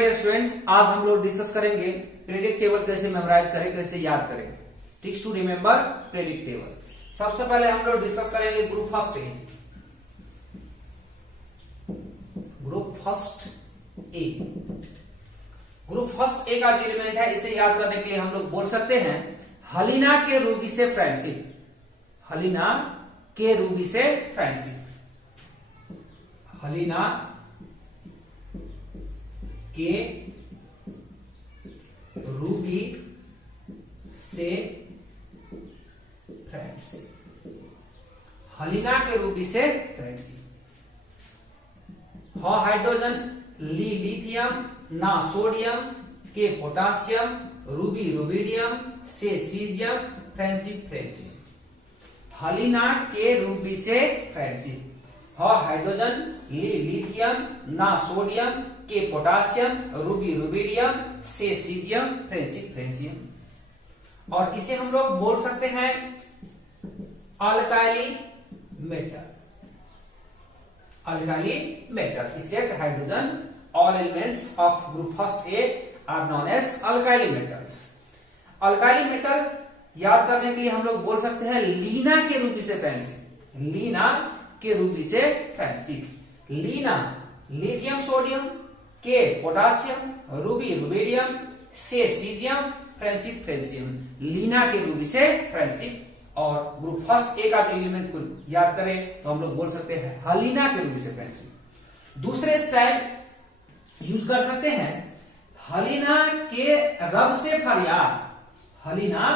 Dear student, आज हम लोग डिस्कस करेंगे प्रेडिक्ट टेबल कैसे मेमोराइज करें, कैसे याद करें। Tricks to remember periodic table. सबसे पहले हम लोग डिस्कस करेंगे group first A. Group first A, group first A का जो एलिमेंट है, इसे याद करने के लिए हम लोग बोल सकते हैं हलीना के रूबी से फ्रेंडशिप। हलीना के रूबी से फ्रेंडशिप। हलीना के रूबी से फ्रेंडशिप। हलीना के रूबी से फ्रेंडशिप। हाइड्रोजन लिथियम ना सोडियम के पोटासियम रूबी रुबिडियम से सीजियम फ्रेंडशिप फ्रेंडशिप। हलीना के रूबी से फ्रेंडशिप। हाइड्रोजन लिथियम ना सोडियम के पोटासियम रूबी रुबिडियम से सीजियम फ्रेंडशिप फ्रेंडशिप। और इसे हम लोग बोल सकते हैं alkali metal. Alkali metal except hydrogen, all elements of group first A are known as alkali metals. Alkali metal याद करने के लिए हम लोग बोल सकते हैं लीना के रूपी से फ्रेंडशिप। लीना के रूपी से फ्रेंडशिप। लीना लिथियम सोडियम के पोटासियम रूबी रुबिडियम से सीजियम फ्रेंडशिप फ्रेंडशिप। लीना के रूपी से फ्रेंडशिप। और ग्रुप फर्स्ट ए का जो एलिमेंट को याद करें तो हम लोग बोल सकते हैं हलीना के रूपी से फ्रेंडशिप। दूसरे स्टाइल यूज कर सकते हैं हलीना के रब से फरियाद। हलीना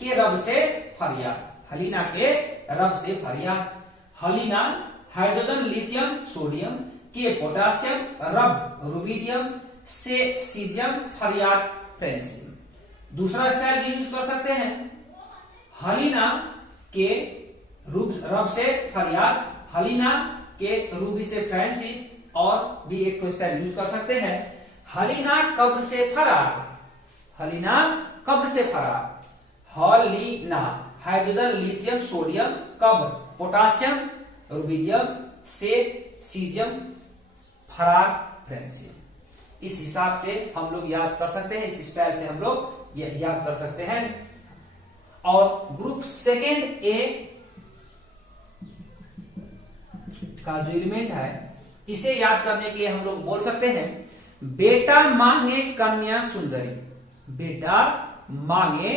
के रब से फरियाद। हलीना के रब से फरियाद। हलीना हाइड्रोजन लिथियम सोडियम के पोटासियम रब रुबिडियम से सीजियम फरियाद फ्रेंडशिप। दूसरा स्टाइल भी यूज कर सकते हैं हलीना के रब से फरियाद, हलीना के रूबी से फ्रेंडशिप। और भी एक क्वेश्चन यूज कर सकते हैं हलीना कब्र से फरार। हलीना कब्र से फरार। हलीना हाइड्रोजन लिथियम सोडियम कब्र पोटासियम रुबिडियम से सीजियम फरार फ्रेंडशिप। इस हिसाब से हम लोग याद कर सकते हैं, इस स्टाइल से हम लोग याद कर सकते हैं। और ग्रुप सेकेंड ए का जो एलिमेंट है, इसे याद करने के लिए हम लोग बोल सकते हैं बेटा मांगे कन्या सुंदरी। बेटा मांगे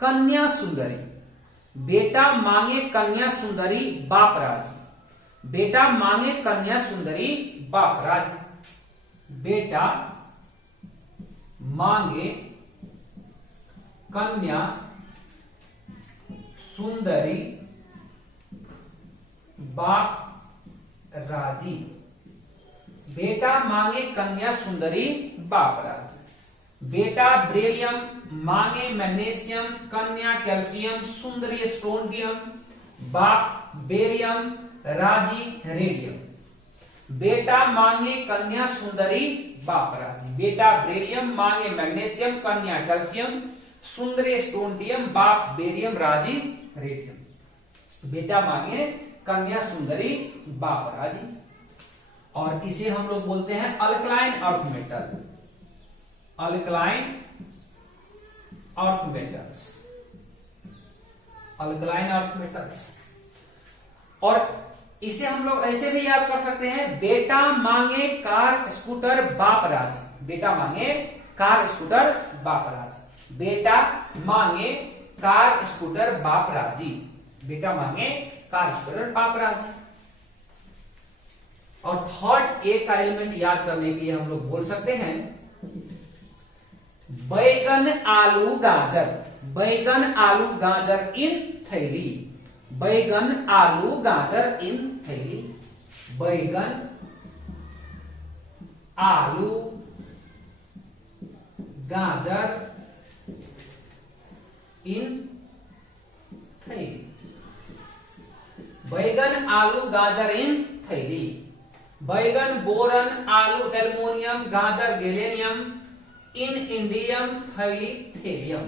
कन्या सुंदरी। बेटा मांगे कन्या सुंदरी बाप राजी। बेटा मांगे कन्या सुंदरी बाप राजी। बेटा मांगे कन्या सुंदरी बाप राजी। बेटा मांगे कन्या सुंदरी बाप राजी। बेटा बेरिलियम मांगे मैग्नीशियम कन्या कैल्शियम सुंदरी स्ट्रोंडियम बाप बेरियम राजी रेडियम। बेटा मांगे कन्या सुंदरी बाप राजी। बेटा बेरिलियम मांगे मैग्नीशियम कन्या कैल्शियम सुंदरी स्ट्रोंडियम बाप बेरियम राजी रेडियम। बेटा मांगे कन्या सुंदरी बाप राजी। और इसे हम लोग बोलते हैं alkaline earth metal. Alkaline earth metals. Alkaline earth metals. और इसे हम लोग ऐसे भी याद कर सकते हैं बेटा मांगे कार स्कूटर बाप राजी। बेटा मांगे कार स्कूटर बाप राजी। बेटा मांगे कार स्कूटर बाप राजी। बेटा मांगे कार स्कूटर बाप राजी। और थर्ड ए का एलिमेंट याद करने के लिए हम लोग बोल सकते हैं बैगन आलू गाजर। बैगन आलू गाजर इन थैली। बैगन आलू गाजर इन थैली। बैगन आलू गाजर इन थैली। बैगन आलू गाजर इन थैली। बैगन बोरन आलू एल्युमिनियम गाजर गैलेनियम इन इंडियम थैली थेलियम।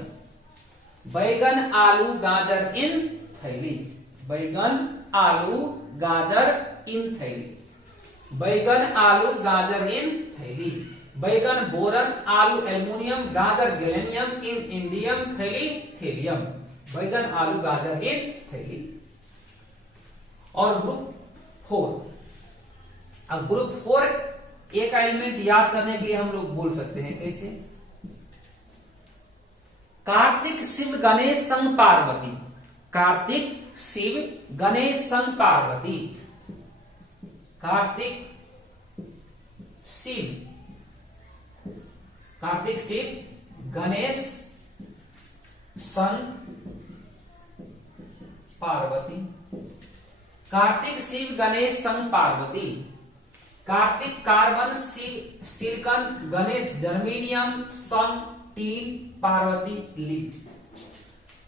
बैगन आलू गाजर इन थैली। बैगन आलू गाजर इन थैली। बैगन आलू गाजर इन थैली। बैगन बोरन, आलू एल्युमिनियम, गाजर गैलेनियम, इन इंडियम, थैली थेलियम। बैगन, आलू, गाजर, इन, थैली। और ग्रुप 4, अब ग्रुप 4 एक एलिमेंट याद करने के लिए हम लोग बोल सकते हैं कैसे? कार्तिक, शिव, गणेश, संग पार्वती। कार्तिक, शिव, गणेश, संग पार्वती। कार्तिक, शिव, कार्तिक, शिव, गणेश, संग पार्वती। कार्तिक, शिव, गणेश, संग Parvati. Kartik carbon, Shiv silicon, Ganesh germanium, संग tin, Parvati lead.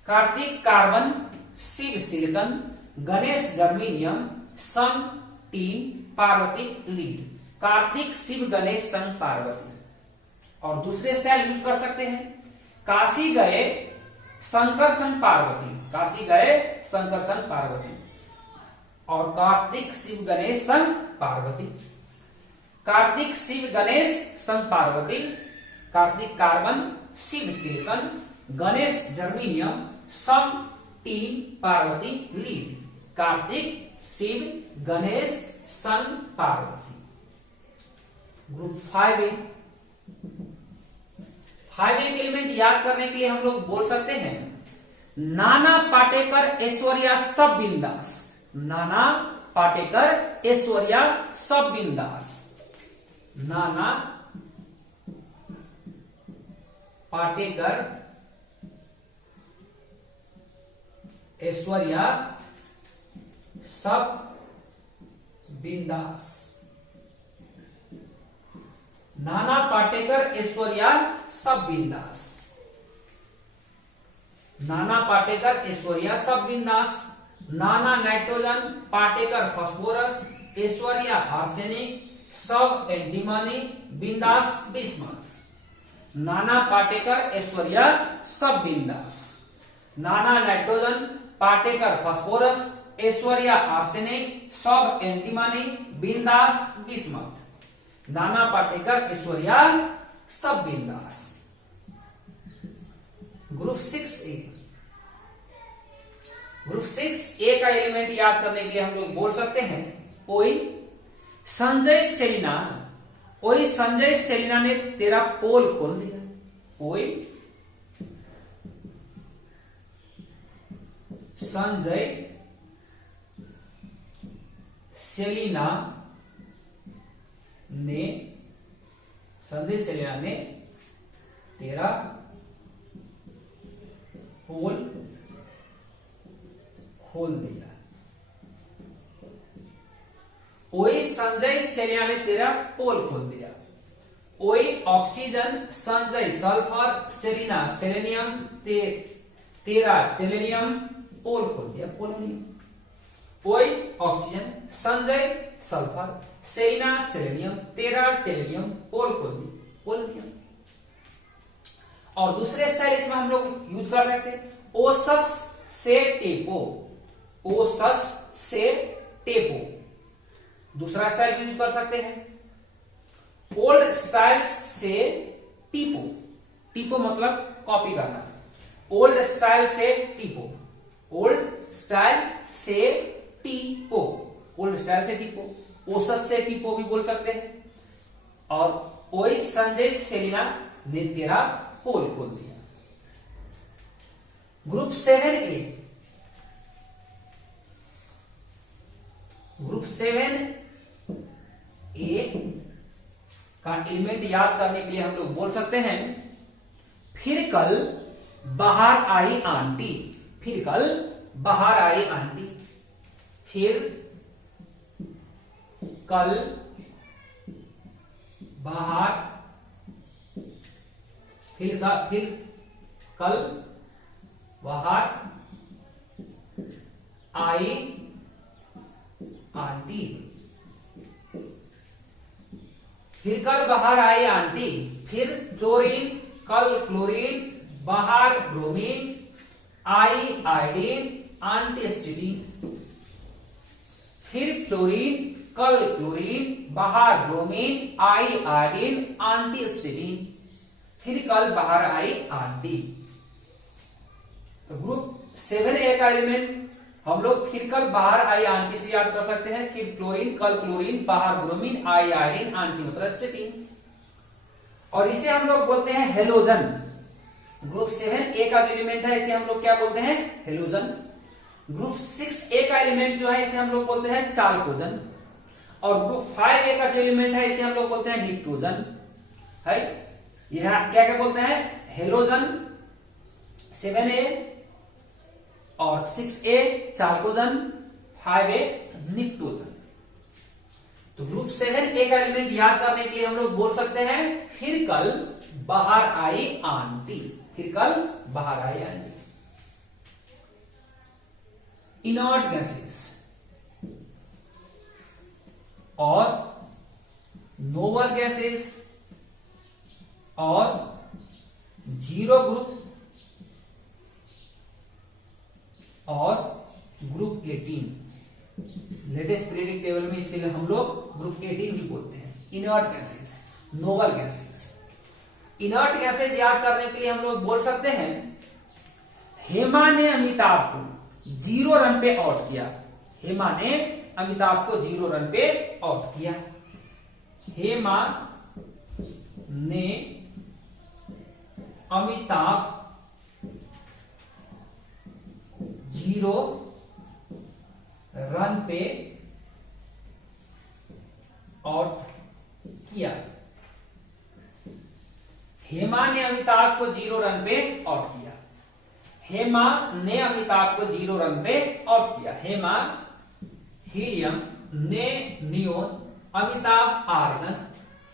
Kartik carbon, Shiv silicon, Ganesh germanium, संग टीन, पार्वती लीड। कार्तिक, शिव, गणेश, संग पार्वती। और दूसरे स्टाइल यूज कर सकते हैं, काशी गए शंकर संग पार्वती। काशी गए शंकर संग पार्वती। और कार्तिक, शिव, गणेश, संग पार्वती। कार्तिक, शिव, गणेश, संग Parvati. Kartik carbon, Shiv silicon, Ganesh germanium, संग टीन, पार्वती लीड। कार्तिक, शिव, गणेश, संग Parvati. Group 5A, 5A element याद करने के लिए हम लोग बोल सकते हैं नाना पाटेकर, ऐश्वर्या, सब बिंदास। नाना पाटेकर, ऐश्वर्या, सब बिंदास। नाना पाटेकर, ऐश्वर्या, सब बिंदास। नाना पाटेकर, ऐश्वर्या, सब बिंदास। नाना पाटेकर, ऐश्वर्या, सब बिंदास। नाना nitrogen, Patekar phosphorus, Aishwarya arsenic, सब एंटीमनी, बिंदास बिस्मथ। नाना पाटेकर, ऐश्वर्या, सब बिंदास। नाना nitrogen, Patekar phosphorus, Aishwarya arsenic, सब एंटीमनी, बिंदास बिस्मथ। नाना पाटेकर, ऐश्वर्या, सब बिंदास। ग्रुप 6A, ग्रुप 6A का एलिमेंट याद करने के लिए हम लोग बोल सकते हैं ओई संजय सेलिना। ओई संजय सेलिना ने तेरा पोल खोल दिया। ओई संजय सेलिना ने, संजय सेलिना ने तेरा पोल खोल दिया। ओई संजय सेलिना ने तेरा पोल खोल दिया। ओई oxygen, Sanjay sulphur, Selina selenium, तेरा टेलेनियम, पोल खोल दिया। पोलोनियम। ओई oxygen, Sanjay sulphur, Selina selenium, तेरा टेलेनियम, पोल खोल दिया। पोलोनियम। और दूसरे स्टाइल इसमें हम लोग यूज कर सकते हैं ओसस से टेपो। ओसस से टेपो दूसरा स्टाइल यूज कर सकते हैं। ओल्ड स्टाइल से टीपो। टीपो मतलब कॉपी करना। ओल्ड स्टाइल से टीपो। ओल्ड स्टाइल से टीपो। ओल्ड स्टाइल से टीपो। ओसस से टीपो भी बोल सकते हैं। और ओई संजय सेलिना ने तेरा पोल खोल दिया। ग्रुप 7A, ग्रुप 7A का एलिमेंट याद करने के लिए हम लोग बोल सकते हैं फिर कल बाहर आई आंटी। फिर कल बाहर आई आंटी। फिर कल बाहर, फिर कल बाहर आई आंटी। फिर कल बाहर आई आंटी। फिर क्लोरीन, कल क्लोरीन, बाहर ब्रोमीन, आयोडीन, आंटी एस्टिडीन। फिर क्लोरीन, कल क्लोरीन, बाहर ब्रोमीन, आई आयोडीन, एंटी स्टीरीन, फिर कल बाहर आई आंटी। तो ग्रुप 7A का एलिमेंट हम लोग फिर कल बाहर आई आंटी से याद कर सकते हैं। फिर क्लोरीन, कल क्लोरीन, बाहर ब्रोमीन, आई आयोडीन, आंटी मतलब स्टीरीन। और इसे हम लोग बोलते हैं हेलोजन। ग्रुप 7A का जो एलिमेंट है इसे हम लोग क्या बोलते हैं? हेलोजन। ग्रुप 6A का एलिमेंट जो है इसे हम लोग बोलते हैं चाल्कोजन। और ग्रुप 5A का जो एलिमेंट है इसे हम लोग बोलते हैं निट्रोजन। है यह क्या क्या बोलते हैं? हेलोजन 7A और 6A चाल्कोजन, 5A निट्रोजन। तो ग्रुप 7A का एलिमेंट याद करने के लिए हम लोग बोल सकते हैं फिर कल बाहर आई आंटी। फिर कल बाहर आई आंटी। इनर्ट गैसेस और नोबल गैसेस और जीरो ग्रुप और ग्रुप 18। लेटेस्ट पीरियडिक टेबल में इसलिए हम लोग ग्रुप 18 भी बोलते हैं। Inert gases, noble gases. Inert gases याद करने के लिए हम लोग बोल सकते हैं हेमा ने अमिताभ को 0 रन पे आउट किया। हेमा ने अमिताभ को 0 रन पे आउट किया। हेमा ने अमिताभ 0 रन पे आउट किया। हेमा ने अमिताभ को 0 रन पे आउट किया। हेमा ने अमिताभ को 0 रन पे आउट किया। हेमा हीलियम, ने नियोन, अमिताभ आर्गन,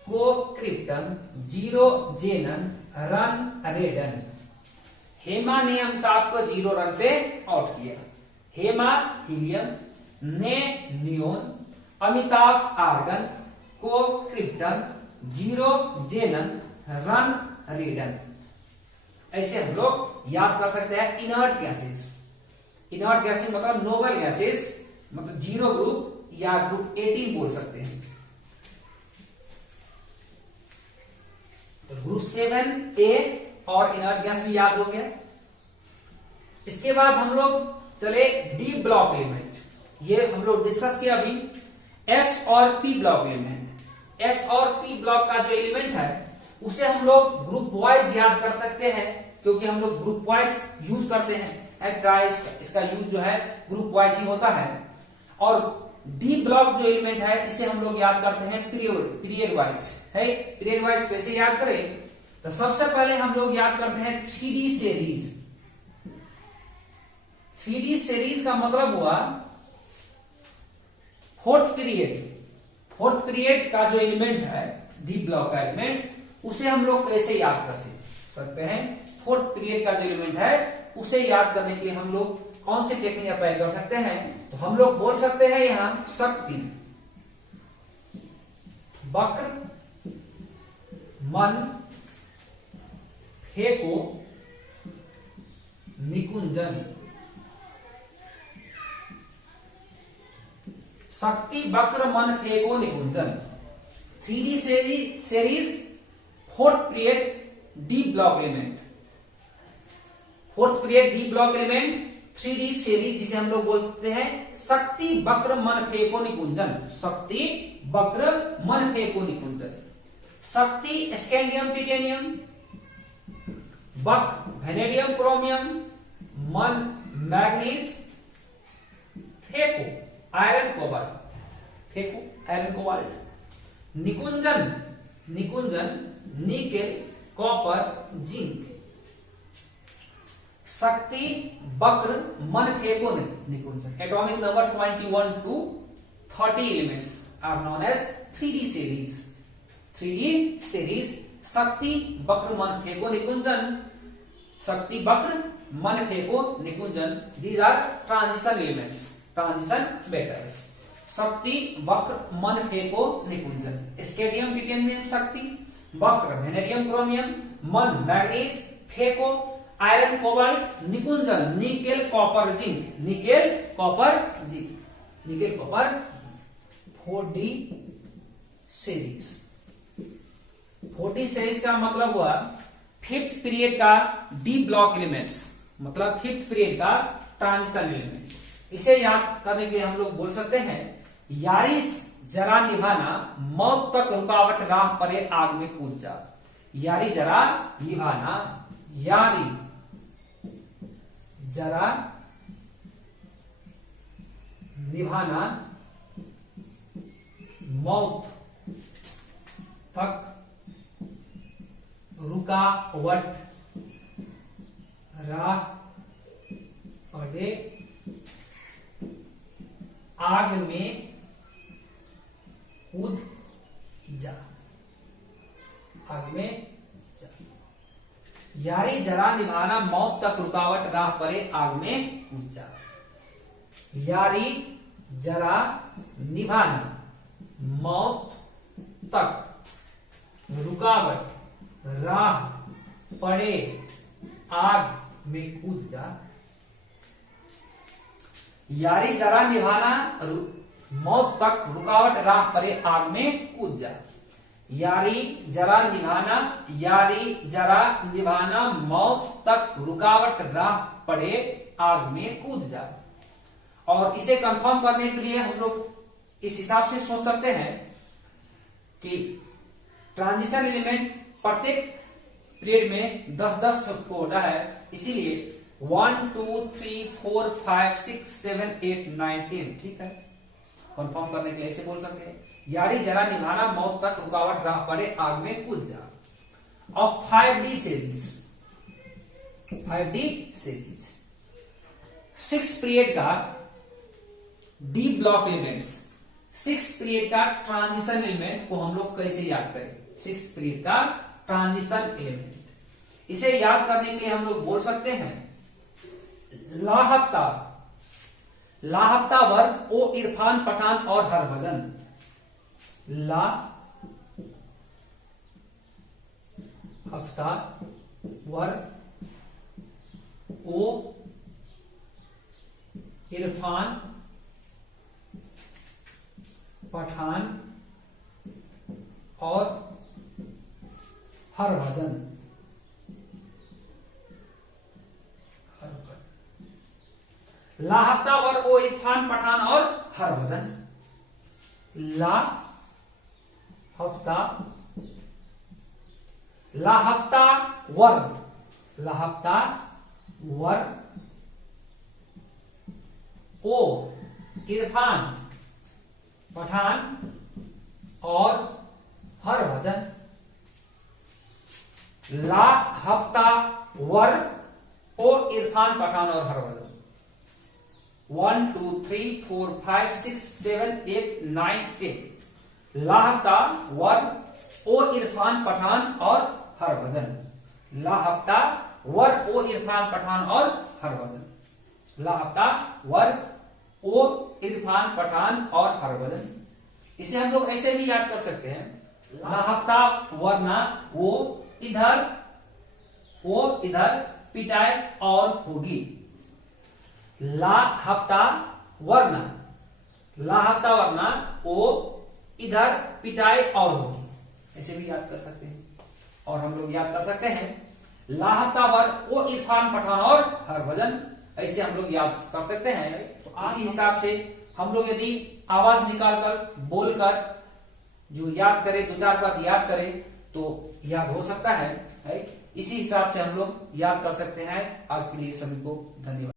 को क्रिप्टन, 0 जेनन, रन रेडन। हेमा ने अमिताभ को 0 रन पे आउट किया। हेमा हीलियम, ने नियोन, अमिताभ आर्गन, को क्रिप्टन, 0 जेनन, रन रेडन। ऐसे हम लोग याद कर सकते हैं इनर्ट गैसेस। इनर्ट गैसेस मतलब नोबल गैसेस, मतलब 0 ग्रुप या ग्रुप 18 बोल सकते हैं। तो ग्रुप 7A और इनर्ट गैस भी याद हो गया। इसके बाद हम लोग चले डी ब्लॉक एलिमेंट। ये हम लोग डिस्कस किया अभी। एस और पी ब्लॉक एलिमेंट। एस और पी ब्लॉक का जो एलिमेंट है उसे हम लोग ग्रुप वाइज याद कर सकते हैं, क्योंकि हम लोग ग्रुप वाइज यूज करते हैं। ट्राइस इसका यूज जो है ग्रुप वाइज ही होता है। और डी ब्लॉक जो एलिमेंट है इसे हम लोग याद करते हैं पीरियड वाइज। है पीरियड वाइज कैसे याद करें? तो सबसे पहले हम लोग याद करते हैं 3D सीरीज। 3D सीरीज का मतलब हुआ फोर्थ पीरियड। फोर्थ पीरियड का जो एलिमेंट है डी ब्लॉक का एलिमेंट, उसे हम लोग कैसे याद कर सकते हैं? फोर्थ पीरियड का जो एलिमेंट है उसे याद करने के लिए हम लोग कौन सी टेक्निक अप्लाई कर सकते हैं? तो हम लोग बोल सकते हैं यहां शक्ति, वक्र, मन, फेको, निकुंजन। शक्ति, वक्र, मन, फेको, निकुंजन। 3D series fourth period d block element. Fourth period d block element 3D series, जिसे हम लोग बोलते हैं शक्ति, वक्र, मन, फेको, निकुंजन। शक्ति, वक्र, मन, फेको, निकुंजन। शक्ति स्कैंडियम टिटेनियम, वक्र वेनेडियम क्रोमियम, मन मैग्नीज, फेको आयरन कोबाल्ट। फेको आयरन कोबाल्ट। निकुंजन निकेल, कॉपर, जिंक। शक्ति, वक्र, मन, फेको, निकुंजन। Atomic number 21 to 30 elements are known as 3D series. 3D series शक्ति, वक्र, मन, फेको, निकुंजन। शक्ति, वक्र, मन, फेको, निकुंजन। These are transition elements, transition metals. शक्ति, वक्र, मन, फेको, निकुंजन। स्केडियम टिटेनियम शक्ति, वक्र वेनेडियम क्रोमियम, मन मैग्नीज, फेको आयरन कोबाल्ट, निकुंजन nickel copper zinc. Nickel copper zinc. Nickel copper. 4D series. 4D series का मतलब हुआ फिफ्थ पीरियड का डी ब्लॉक एलिमेंट्स, मतलब फिफ्थ पीरियड का ट्रांजिशन एलिमेंट। इसे याद करने के लिए हम लोग बोल सकते हैं यारी जरा निभाना मौत तक रुकावट राह परे आग में कूद जा। यारी जरा निभाना, यारी जरा निभाना मौत तक रुकावट राह पड़े आग में कूद जा, आग में जा। यारी जरा निभाना मौत तक रुकावट राह पड़े आग में कूद जा। यारी जरा निभाना मौत तक रुकावट राह पड़े आग में कूद जा। यारी जरा निभाना मौत तक रुकावट राह पड़े आग में कूद जा। यारी जरा निभाना, यारी जरा निभाना मौत तक रुकावट राह पड़े आग में कूद जा। और इसे कंफर्म करने के लिए हम लोग इस हिसाब से सोच सकते हैं कि ट्रांजिशन एलिमेंट प्रत्येक पीरियड में 10-10 को होता है, इसीलिए 1 2 3 4 5 6 7 8 9 10। ठीक है, कंफर्म करने के लिए ऐसे बोल सकते हैं यारी जरा निभाना मौत तक रुकावट राह पड़े आग में कूद जा। अब 5D series, 5D series 6 period का डी ब्लॉक एलिमेंट्स, 6 पीरियड का ट्रांजिशन एलिमेंट को हम लोग कैसे याद करें? 6 पीरियड का ट्रांजिशन एलिमेंट, इसे याद करने के लिए हम लोग बोल सकते हैं लाहफ्ता, लाहफ्ता वर्ग ओ इरफान पठान और हरभजन। ला हफ्ता वर्ग ओ इरफान पठान और हरभजन। लाहफ्ता वर्ग ओ इरफान पठान और हरभजन। ला हफ्ता, लाहफ्ता वर्ग, लाहफ्ता वर्ग ओ इरफान पठान और हरभजन। ला हफ्ता वर्ग ओ इरफान पठान और हरभजन। 1 2 3 4 5 6 7 8 9 10। लाहफ्ता वर्ग ओ इरफान पठान और हरभजन। लाहफ्ता वर्ग ओ इरफान पठान और हरभजन। लाहफ्ता वर्ग ओ इरफान पठान और हरभजन। इसे हम लोग ऐसे भी याद कर सकते हैं लाहफ्ता वरना वो इधर पिटाई और होगी। ला हफ्ता वरना, ला हफ्ता वरना वो इधर पिटाई और होगी, ऐसे भी याद कर सकते हैं। और हम लोग याद कर सकते हैं ला हफ्ता वर्ग वो इरफान पठान और हरभजन, ऐसे हम लोग याद कर सकते हैं। तो इसी हिसाब से हम लोग यदि आवाज निकालकर बोलकर जो याद करें, 2-4 बार याद करें तो याद हो सकता है। इसी हिसाब से हम लोग याद कर सकते हैं। आज के लिए सभी को धन्यवाद।